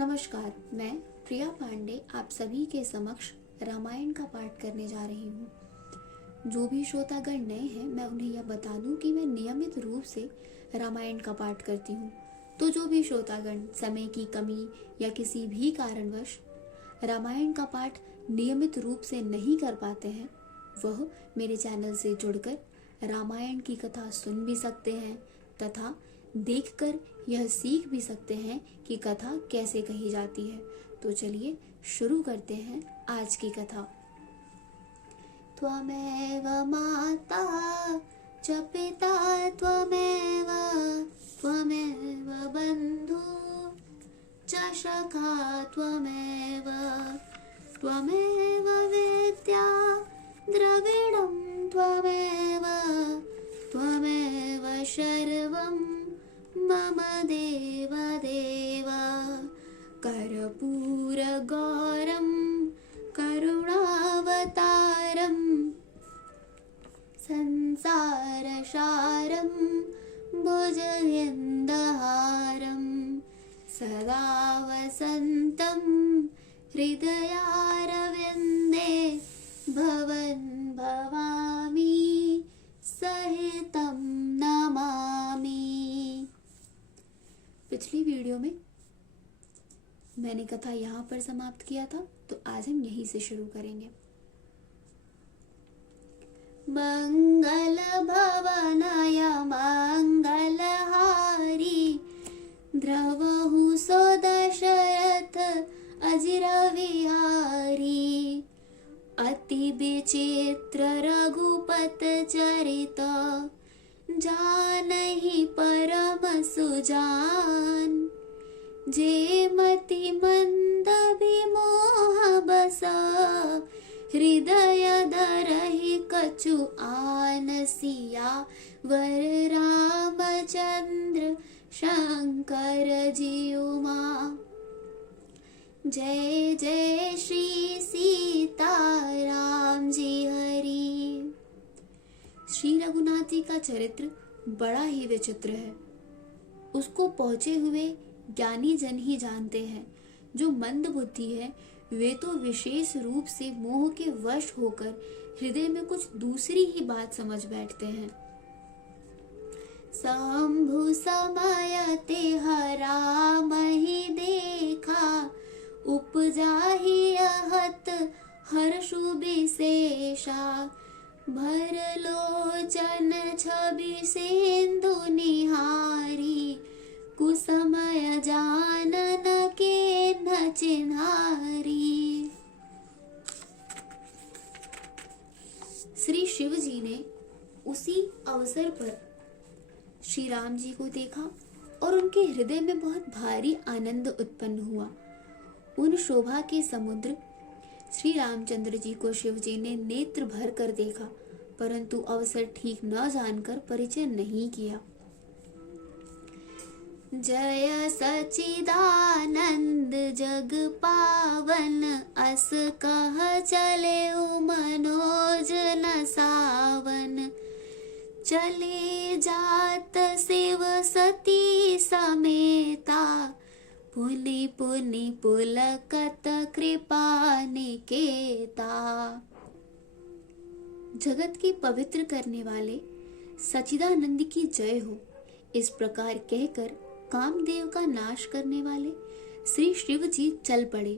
नमस्कार, मैं प्रिया पांडे आप सभी के समक्ष रामायण का पाठ करने जा रही हूँ। जो भी श्रोतागण नए हैं, मैं उन्हें यह बता दूं कि मैं नियमित रूप से रामायण का पाठ करती हूँ। तो जो भी श्रोतागण समय की कमी या किसी भी कारणवश रामायण का पाठ नियमित रूप से नहीं कर पाते हैं, वह मेरे चैनल से जुड़कर रामायण की कथा सुन भी सकते हैं तथा देखकर यह सीख भी सकते हैं कि कथा कैसे कही जाती है। तो चलिए शुरू करते हैं आज की कथा। त्वमेव माता च पिता त्वमेव बन्धु च सखा त्वमेव विद्या द्रविणं त्वमेव सर्वं मम देव कर्पूरगौरं करुणावतारं संसारसारं भुजगेन्दहारं सदा वसन्तं हृदयारविन्दे भवन् भवामि सहितं नमामि। पिछली वीडियो में मैंने कथा यहाँ पर समाप्त किया था, तो आज हम यहीं से शुरू करेंगे। मंगल भवनाय मंगलहारी द्रवहु सो दशरथ अजिर विहारी अति विचित्र रघुपत चरित जानहि परम सुजान जे मति मंद विमोह बस हृदय धरहि कछु आन सिया वर रामचंद्र शंकर जीउमा। जय जय श्री सीताराम जी हरि। श्री रघुनाथ जी का चरित्र बड़ा ही विचित्र है। उसको पहुंचे हुए ज्ञानी जन ही जानते हैं। जो मंद बुद्धि है वे तो विशेष रूप से मोह के वश होकर हृदय में कुछ दूसरी ही बात समझ बैठते हैं। शंभु समय ते राम ही देखा उपजाहि अहत हर्षु विशेषा भर लोचन छवि सिंधु निहारी कुसमय जानन के न चिन्हारी। श्री शिव जी ने उसी अवसर पर श्री राम जी को देखा और उनके हृदय में बहुत भारी आनंद उत्पन्न हुआ। उन शोभा के समुद्र श्री रामचंद्र जी को शिव जी ने नेत्र भर कर देखा, परंतु अवसर ठीक न जानकर परिचय नहीं किया। जय सचिदानंद जग पावन अस कह चले मनोज न सावन चले जात शिव सती समेता पुनि पुनि पुलकत कृपा निकेता। जगत की पवित्र करने वाले सचिदानंद की जय हो। इस प्रकार कहकर कामदेव का नाश करने वाले श्री शिव जी चल पड़े।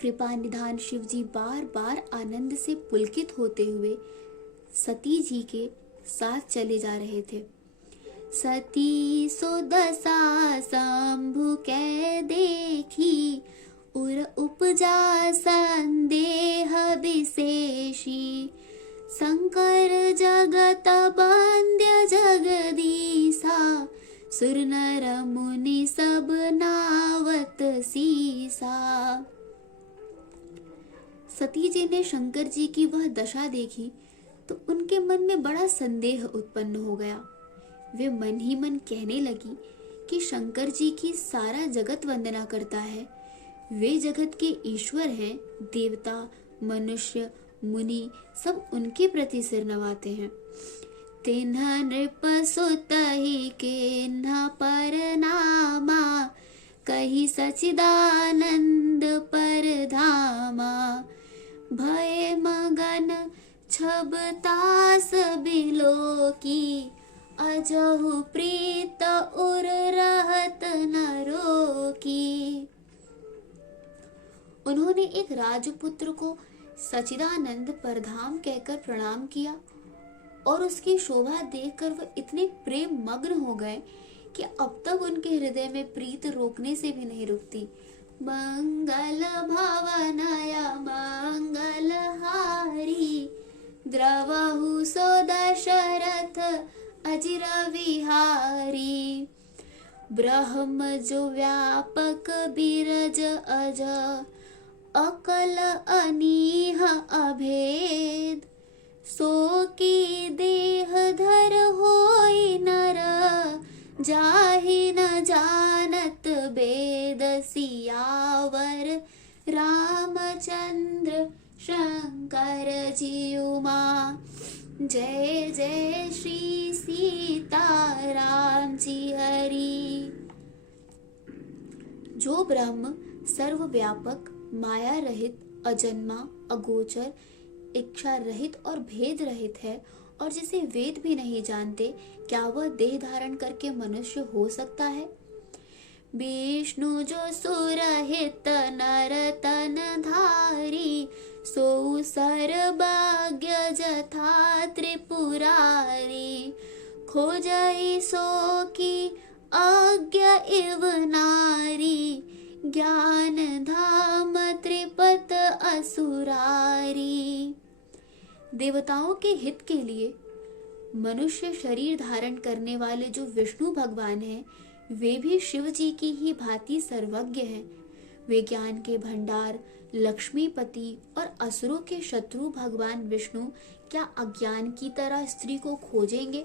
कृपा निधान शिव जी बार बार आनंद से पुलकित होते हुए सती जी के साथ चले जा रहे थे। सती सुदशा शंभु कै देखी उर उपजा संदेह विशेषी शंकर जगत बंद्य जगदीशा सुर नर मुनि सब नावत सीसा। सती जी ने शंकर जी की वह दशा देखी तो उनके मन में बड़ा संदेह उत्पन्न हो गया। वे मन ही मन कहने लगी कि शंकर जी की सारा जगत वंदना करता है, वे जगत के ईश्वर हैं। देवता मनुष्य मुनि सब उनके प्रति सिर नवाते हैं। तिन्ह नृप सुतहि केन्ह परनामा कही सचिदानंद पर धामा। भय मगन छबतास बिलो की, अजहु प्रीत उर रहत नरो की। उन्होंने एक राजपुत्र को सचिदानंद परधाम कहकर प्रणाम किया और उसकी शोभा देखकर वह इतने प्रेम मग्न हो गए कि अब तक उनके हृदय में प्रीत रोकने से भी नहीं रुकती। मंगल भवनय मंगलहारी, द्रवहु सो दशरथ अजिर विहारी। ब्रह्म जो व्यापक बिरज अज, अकल अनीह अभेद। सो की देह धर होई नर, जाहि न जानत वेद। सियावर रामचंद्र शंकर जी उमा, जय जय श्री सीताराम जी हरि। जो ब्रह्म सर्वव्यापक, माया रहित, अजन्मा, अगोचर, इच्छा रहित और भेद रहित है और जिसे वेद भी नहीं जानते, क्या वह देह धारण करके मनुष्य हो सकता है? विष्णु जो सुरहित नर तन धारी, सो सर्वज्ञ जथा त्रिपुरारी। खोजहि सो की आज्ञा इव नारी, ज्ञान धाम त्रिपत असुरारी। देवताओं के हित के लिए मनुष्य शरीर धारण करने वाले जो विष्णु भगवान हैं, वे भी शिव जी की ही भांति सर्वज्ञ हैं। वे ज्ञान के भंडार, लक्ष्मीपति और असुरों के शत्रु भगवान विष्णु क्या अज्ञान की तरह स्त्री को खोजेंगे?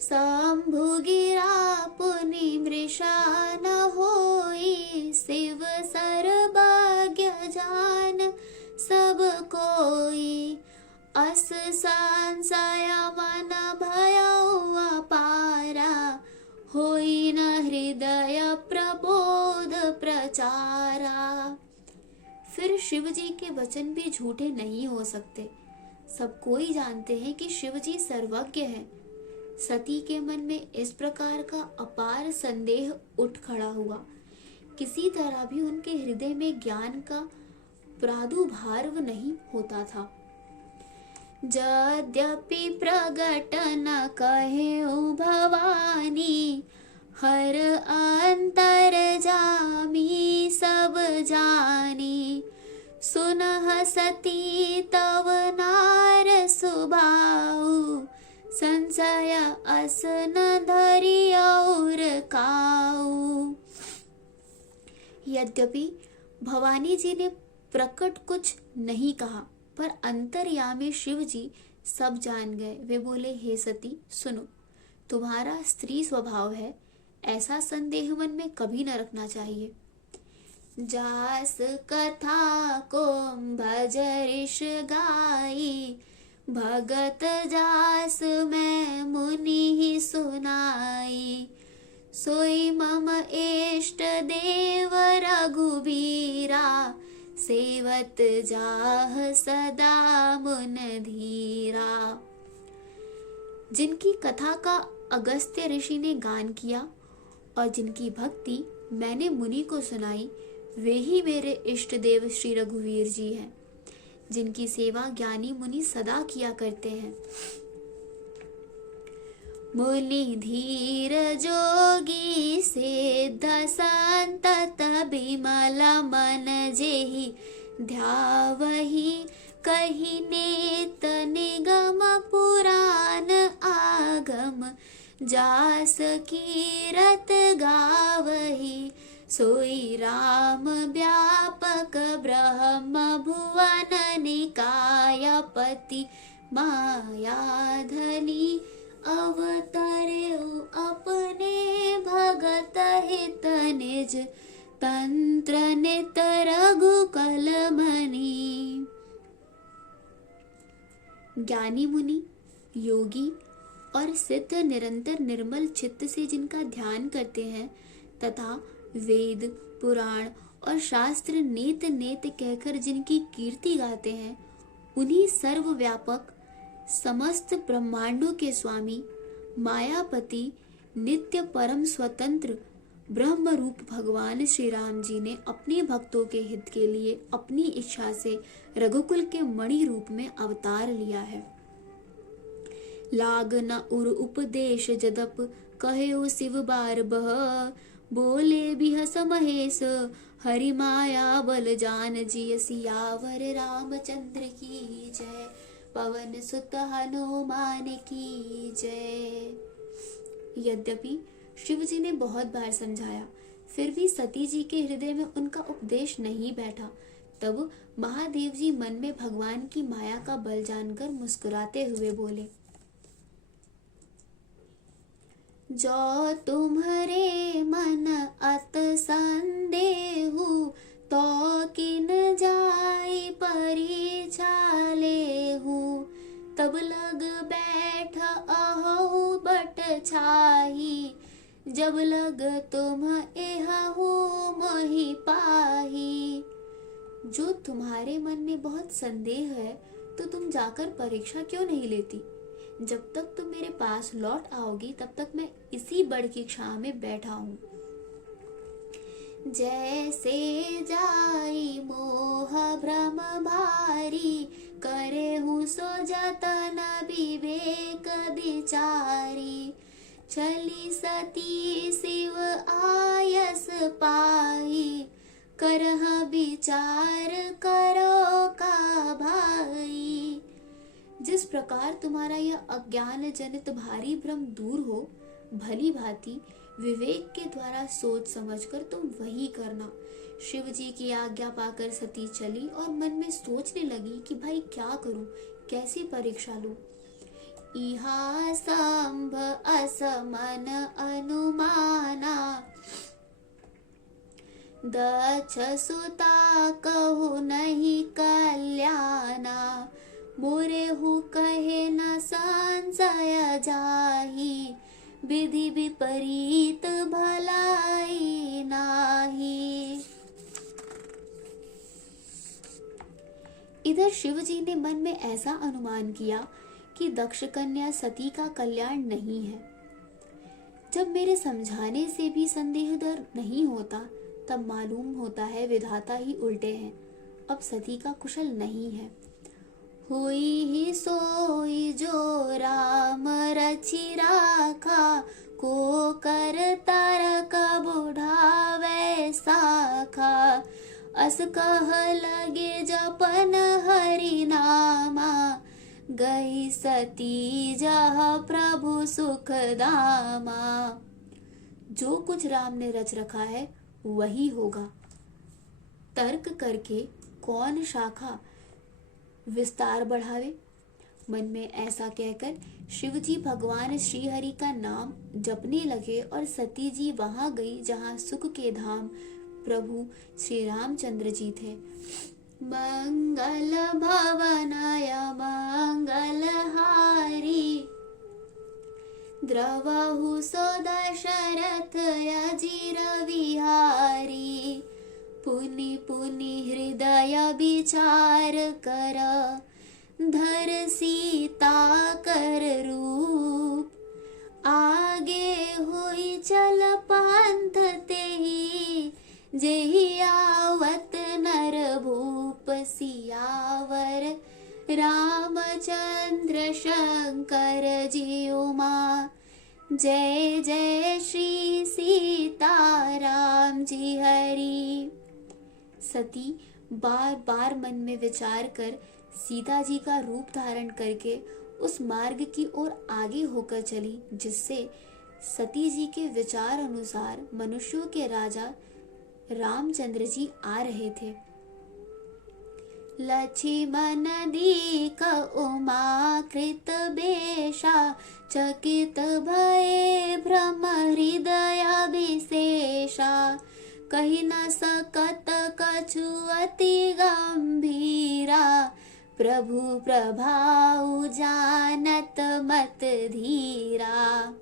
शंभु गिरा पुनि मृषा न होई, शिव सर्वज्ञ जान सब कोई। अस संशय मन भयउ अपारा, होई न हृदय प्रबोध प्रचारा। फिर शिव जी के वचन भी झूठे नहीं हो सकते। सब कोई जानते हैं कि शिव जी सर्वज्ञ हैं। सती के मन में इस प्रकार का अपार संदेह उठ खड़ा हुआ। किसी तरह भी उनके हृदय में ज्ञान का प्रादुर्भाव नहीं होता था। यद्यपि प्रगट न कहेउ भवानी, हर अंतर जामी सब जानी। सुनह सती तव नार सुभाऊ, संशय अस न धरि और काऊ। यद्यपि भवानी जी ने प्रकट कुछ नहीं कहा, पर अंतर्यामी शिव जी सब जान गए। वे बोले, हे सती सुनो, तुम्हारा स्त्री स्वभाव है, ऐसा संदेह मन में कभी न रखना चाहिए। जास कथा को भज ऋष गाई, भगत जास मैं मुनि ही सुनाई। सोई मम इष्ट देव रघुबीरा, सेवत जाह सदा मुन धीरा। जिनकी कथा का अगस्त्य ऋषि ने गान किया और जिनकी भक्ति मैंने मुनि को सुनाई, वे ही मेरे इष्ट देव श्री रघुवीर जी हैं, जिनकी सेवा ज्ञानी मुनि सदा किया करते हैं। मुनि धीर जोगी सिद्ध संतत, बिमल मन जेहि ध्यावहि। कहि नेत निगम पुराण आगम, जास कीरत गावहि। सोई राम व्यापक ब्रह्म भुवन निकाय, पति मायाधनी अवतरे अपने भगत हित निज। तंत्र नित रघुकुल मणि। ज्ञानी मुनि, योगी और सिद्ध निरंतर निर्मल चित्त से जिनका ध्यान करते हैं तथा वेद पुराण और शास्त्र नेत नेत कहकर जिनकी कीर्ति गाते हैं, उन्हीं सर्वव्यापक समस्त ब्रह्मांडों के स्वामी मायापति नित्य परम स्वतंत्र ब्रह्म रूप भगवान श्री राम जी ने अपने भक्तों के हित के लिए अपनी इच्छा से रघुकुल के मणि रूप में अवतार लिया है। लाग न उर उपदेश जदप कहे शिव बार बह, बोले बिहस महेश हरि माया बल जान जिय सियावर रामचंद्र की जय, पवन सुत हनुमान की जय। यद्यपि शिव जी ने बहुत बार समझाया, फिर भी सती जी के हृदय में उनका उपदेश नहीं बैठा। तब महादेव जी मन में भगवान की माया का बल जानकर मुस्कुराते हुए बोले, जो तुम्हारे मन अत संदेहु, तो किन जाई परीक्षा लेहु, तब लग बैठ अहु बट छाही, जब लग तुम एहु मोहि पाही। जो तुम्हारे मन में बहुत संदेह है तो तुम जाकर परीक्षा क्यों नहीं लेती? जब तक तुम मेरे पास लौट आओगी तब तक मैं इसी बड़ की छांव में बैठा हूँ। जैसे जाई मोह भ्रम भारी, करे हूँ सो जतन विवेक विचारी, चली सती शिव आयस पाही, करह विचार करो का भाई। जिस प्रकार तुम्हारा यह अज्ञान जनित भारी भ्रम दूर हो, भली भांति विवेक के द्वारा सोच समझकर तुम वही करना। शिव जी की आज्ञा पाकर सती चली और मन में सोचने लगी कि भाई क्या करूं, कैसी परीक्षा लूं। इहा संभ असमन अनुमाना, दक्ष सुता कहु नहीं कल्याणा, मोरे हु कहे न संशय जाही, विधि विपरीत भलाई नाही। इधर शिव जी ने मन में ऐसा अनुमान किया कि दक्ष कन्या सती का कल्याण नहीं है। जब मेरे समझाने से भी संदेह दूर नहीं होता, तब मालूम होता है विधाता ही उल्टे हैं। अब सती का कुशल नहीं है। हुई ही सोई जो राम रचि राखा, को कर तारक बुढ़ावे साखा, अस कह लगे जपन हरि नामा, गई सती जह प्रभु सुख दामा। जो कुछ राम ने रच रखा है वही होगा। तर्क करके कौन शाखा विस्तार बढ़ावे। मन में ऐसा कहकर शिवजी भगवान श्री हरि का नाम जपने लगे और सती जी वहां गई जहां सुख के धाम प्रभु श्री रामचंद्र जी थे। मंगल भवनाय मंगल हारी, द्रवहु सो दशरथ अजीर विहारी, पुनि पुनि हृदय विचार कर, धर सीता कर रूप, आगे हुई चल पंथ तेहि, जेहि आवत नर भूप सियावर, रामचंद्र शंकर जी उमा, जय जय श्री सीता राम जी हरि। सती बार बार मन में विचार कर सीता जी का रूप धारण करके उस मार्ग की ओर आगे होकर चली जिससे सती जी के विचार अनुसार मनुष्यों के राजा रामचंद्र जी आ रहे थे। लक्ष्मण दीक उमा कृत बेशा, चकित भये भ्रम हृदय विशेषा, कही न सकत कछु अति गंभीरा, प्रभु प्रभाउ जानत मत धीरा।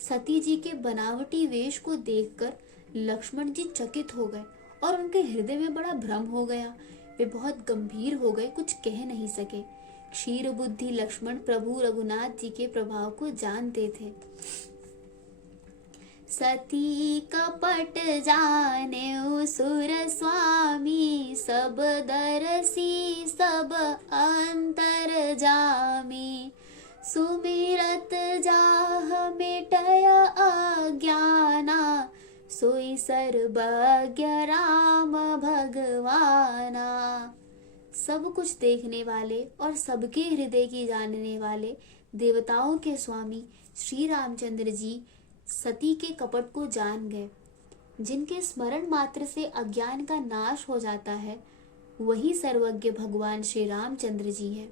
सती जी के बनावटी वेश को देखकर लक्ष्मण जी चकित हो गए और उनके हृदय में बड़ा भ्रम हो गया। वे बहुत गंभीर हो गए, कुछ कह नहीं सके। क्षीर बुद्धि लक्ष्मण प्रभु रघुनाथ जी के प्रभाव को जानते थे। सती कपट जाने सुर स्वामी, सब दरसी सब अंतर जामी। सुमिरत जाह मिटय अज्ञाना, सोई सर्वज्ञ राम भगवाना। सब कुछ देखने वाले और सबके हृदय की जानने वाले देवताओं के स्वामी श्री रामचंद्र जी सती के कपट को जान गए। जिनके स्मरण मात्र से अज्ञान का नाश हो जाता है, वही सर्वज्ञ भगवान श्री रामचंद्र जी हैं।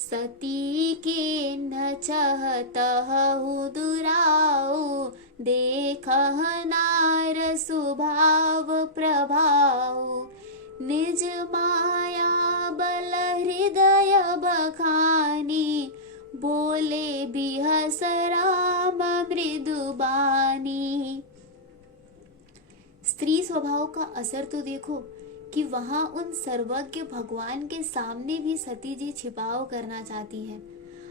सती के न चाहतहु दुराऊ, देखह नार स्वभाव प्रभाव। निज माया बल हृदय बखानी, बोले बिहस राम मृदुबानी। स्त्री स्वभाव का असर तो देखो कि वहां उन सर्वज्ञ भगवान के सामने भी सती जी छिपाव करना चाहती हैं।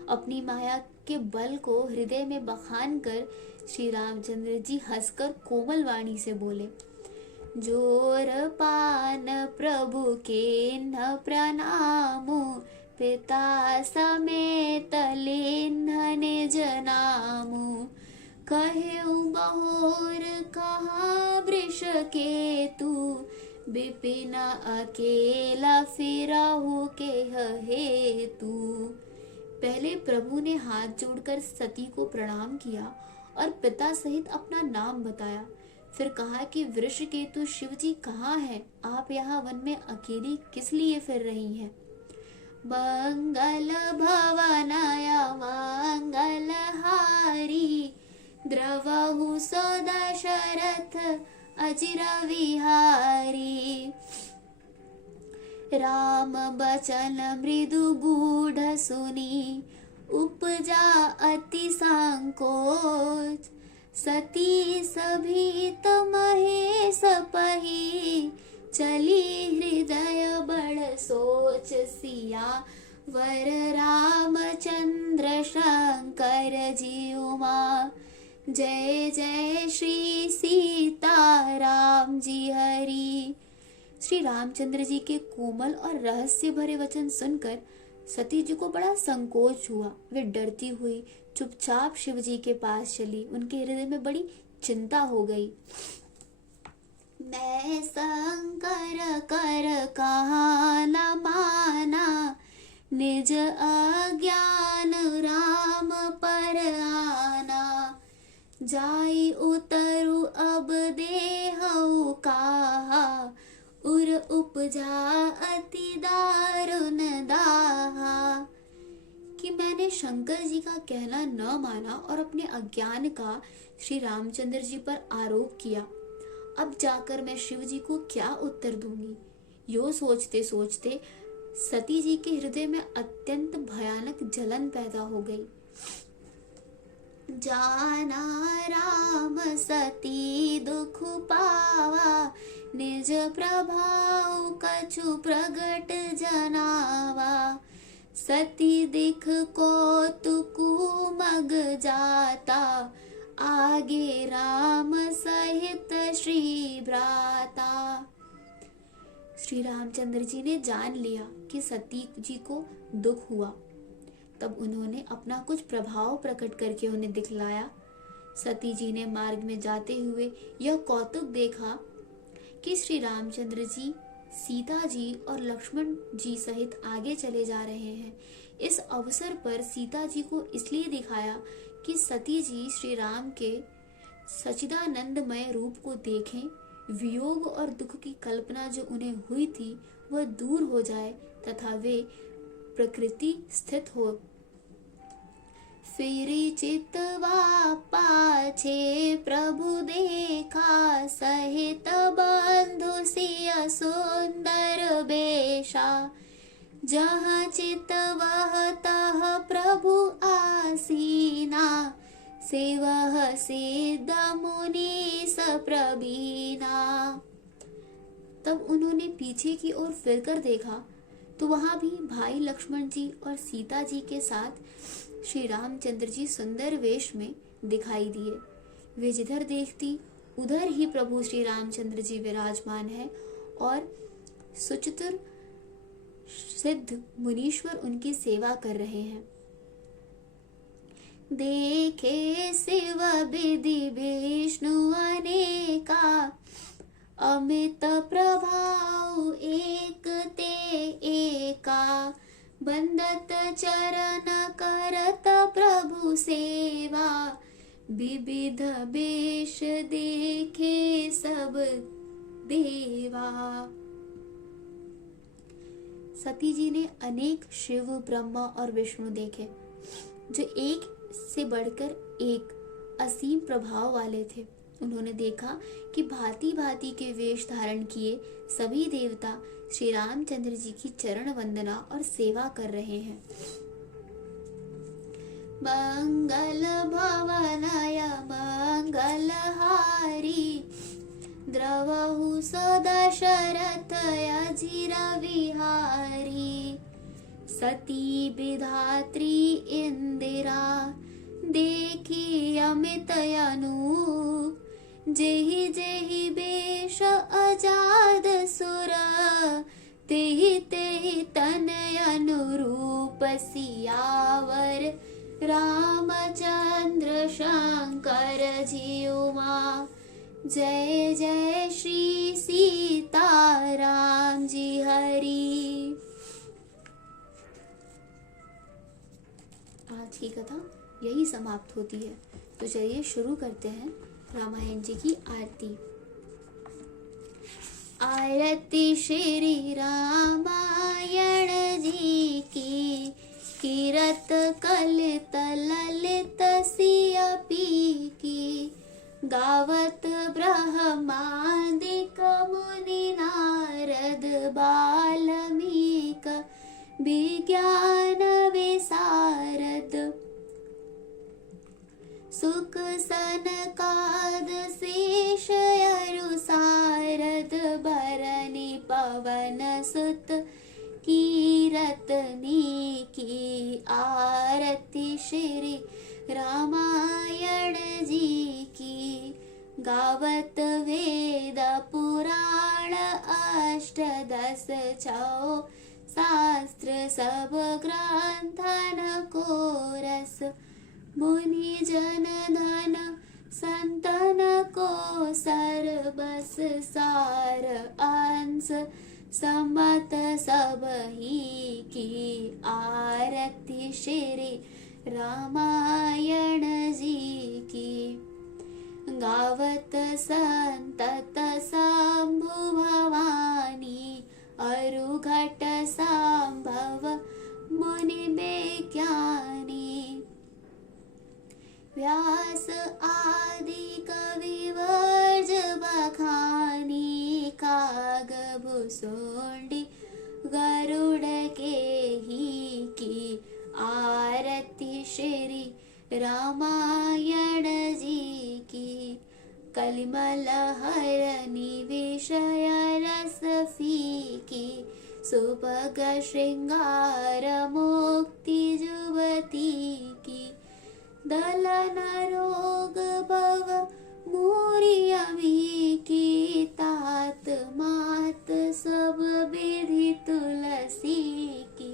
अपनी माया के बल को हृदय में बखान कर श्री रामचंद्र जी हंसकर कोमल वाणी से बोले, जोर पान प्रभु के न प्रणामु, पिता समेत लेन्ह निज नामु। कहेउ बहोर कहा वृष केतु, विपिन अकेला फिरहु के हेतु। पहले प्रभु ने हाथ जोड़कर सती को प्रणाम किया और पिता सहित अपना नाम बताया। फिर कहा कि वृषकेतु शिव जी कहाँ हैं? आप यहाँ वन में अकेली किस लिए फिर रही हैं? मंगल भवनय मंगल हारी, द्रवहु सो दशरथ अचिर विहारी। राम बचन मृदु गूढ़ सुनी, उपजा अति संकोच। सती सभीत महेश पही, चली हृदय बड़ सोच सिया। वर रामचंद्र शंकर जी उमा, जय जय श्री सीता राम जी हरि। श्री रामचंद्र जी के कोमल और रहस्य भरे वचन सुनकर सती जी को बड़ा संकोच हुआ। वे डरती हुई चुपचाप शिव जी के पास चली। उनके हृदय में बड़ी चिंता हो गई। मैं शंकर कर कहा न माना, निज अज्ञान राम पर आना। जाई उतरु अब देहु काहा, उर उपजा अति दारुण दाहा। कि मैंने शंकर जी का कहना न माना और अपने अज्ञान का श्री रामचंद्र जी पर आरोप किया। अब जाकर मैं शिव जी को क्या उत्तर दूंगी? यो सोचते सोचते सती जी के हृदय में अत्यंत भयानक जलन पैदा हो गई। जाना राम सती दुख पावा, निज प्रभाव कछु प्रगट जनावा। सती दिख कौतुकु मग जाता, आगे राम सहित श्री भ्राता। श्री रामचंद्र जी ने जान लिया कि सती जी को दुख हुआ। तब उन्होंने अपना कुछ प्रभाव प्रकट करके उन्हें दिखलाया। सती जी ने मार्ग में जाते हुए यह कौतुक देखा कि श्री रामचंद्र जी सीता जी और लक्ष्मण जी सहित आगे चले जा रहे हैं। इस अवसर पर सीता जी को इसलिए दिखाया कि सती जी श्री राम के सच्चिदानंदमय रूप को देखें, वियोग और दुख की कल्पना जो उन्हें हुई थी वह दूर हो जाए तथा वे प्रकृति स्थित हो। फिरी चितवा पाछे प्रभु देखा, सहित बंधु सिय सुंदर बेशा। जहाँ चित वह तह प्रभु आसीना, से वह सिद्ध मुनि सप्रवीना। तब उन्होंने पीछे की ओर फिरकर देखा तो वहां भी भाई लक्ष्मण जी और सीता जी के साथ श्री रामचंद्र जी सुंदर वेश में दिखाई दिए। वे जिधर देखती उधर ही प्रभु श्री रामचंद्र जी विराजमान है और सुचतुर सिद्ध मुनीश्वर उनकी सेवा कर रहे हैं। देखे शिव विधि विष्णु अनेका, अमित प्रभाव एक ते एका। बंदत चरण करत प्रभु सेवा, विविध वेश देखे सब देवा। सती जी ने अनेक शिव, ब्रह्मा और विष्णु देखे, जो एक से बढ़कर एक असीम प्रभाव वाले थे। उन्होंने देखा कि भांति भांति के वेश धारण किए सभी देवता श्री रामचंद्र जी की चरण वंदना और सेवा कर रहे हैं। मंगल भवनाय मंगल हारी, द्रवहु सदशरथ अजिर विहारी। सती विधात्री इंदिरा, देखी अमित अनूप। जेहि जेहि वेश अजाद सुर, तेहि तेहि तनय अनुरूप। सियावर रामचंद्र शंकर जी उमा, जय जय श्री सीता राम जी हरि। आज की कथा यही समाप्त होती है। तो चलिए शुरू करते हैं रामायण जी की आरती। आरती श्री रामायण जी की, कीरत कलित ललित सियपी की। गावत ब्रह्मादिक मुनि नारद, बाल्मीक विज्ञान विशारद। सुख सनकाद शेष अरु सारद, बरनि पवन सुत कीरतनी की। आरती श्री रामायण जी की, गावत वेद पुराण अष्टदश छौ। शास्त्र सब ग्रंथन को रस, मुनि जन धन संतन को सर्वस सार। अंश सम्मत सब ही की। आरती श्री रामायण जी की, गावत संतत शंभु भवानी। अरुघट संभव मुनि विज्ञानी। व्यास आदि कविवर्ज बखानी। काग भुसुंडी गरुड़ के ही की। आरती श्री रामायण जी की, कलिमल हरनि विषय रस फीकी। सुभग श्रृंगार मुक्ति जुबती की। दलन रोग भव मूरी अमी की। तात मात सब विधि तुलसी की।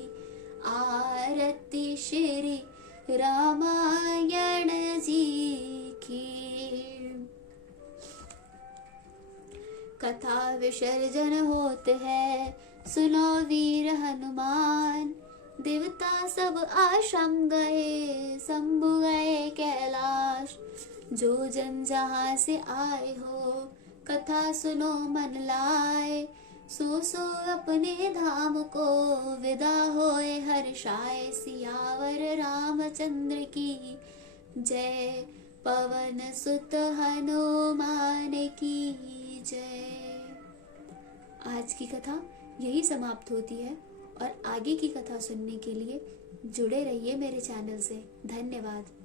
आरती श्री रामायण जी की। कथा विसर्जन होत है, सुनो वीर हनुमान। देवता सब आश्रम गए, शंभु गए कैलाश। जो जन जहाँ से आए हो, कथा सुनो मन लाए। सो सो अपने धाम को विदा होए हर्षाए। सियावर रामचंद्र की जय, पवन सुत हनुमान की जय। आज की कथा यही समाप्त होती है और आगे की कथा सुनने के लिए जुड़े रहिए मेरे चैनल से। धन्यवाद।